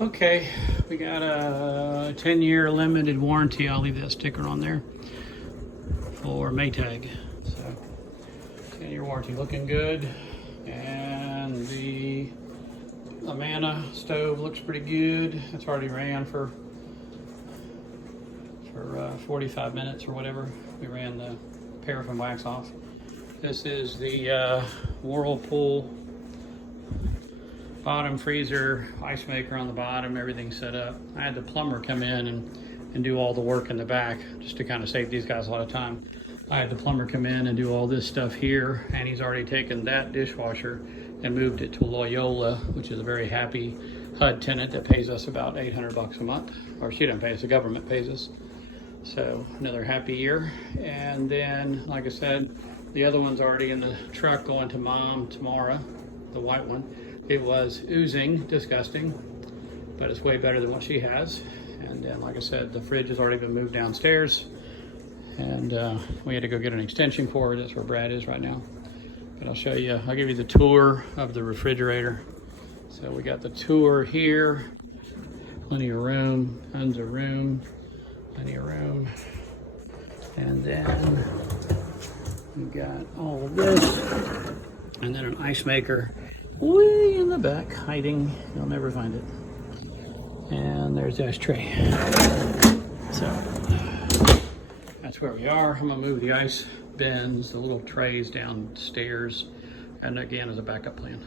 Okay, we got a 10-year limited warranty. I'll leave that sticker on there for Maytag. So 10-year warranty, looking good. And the Amana stove looks pretty good. It's already ran for 45 minutes or whatever. We ran the paraffin wax off. This is the Whirlpool bottom freezer, ice maker on the bottom, everything set up. I had the plumber come in and do all the work in the back just to kind of save these guys a lot of time. I had the plumber come in and do all this stuff here, and he's already taken that dishwasher and moved it to Loyola, which is a very happy HUD tenant that pays us about 800 bucks a month. Or she doesn't pay us, the government pays us. So another happy year. And then, like I said, the other one's already in the truck going to Mom tomorrow, the white one. It was oozing, disgusting, but it's way better than what she has. And then, like I said, the fridge has already been moved downstairs, and we had to go get an extension cord. That's where Brad is right now. But I'll show you, I'll give you the tour of the refrigerator. So we got the tour here, plenty of room, tons of room, plenty of room. And then we got all of this, and then an ice maker way in the back, hiding. You'll never find it. And there's the ashtray. So that's where we are. I'm gonna move the ice bins, the little trays downstairs, and again as a backup plan.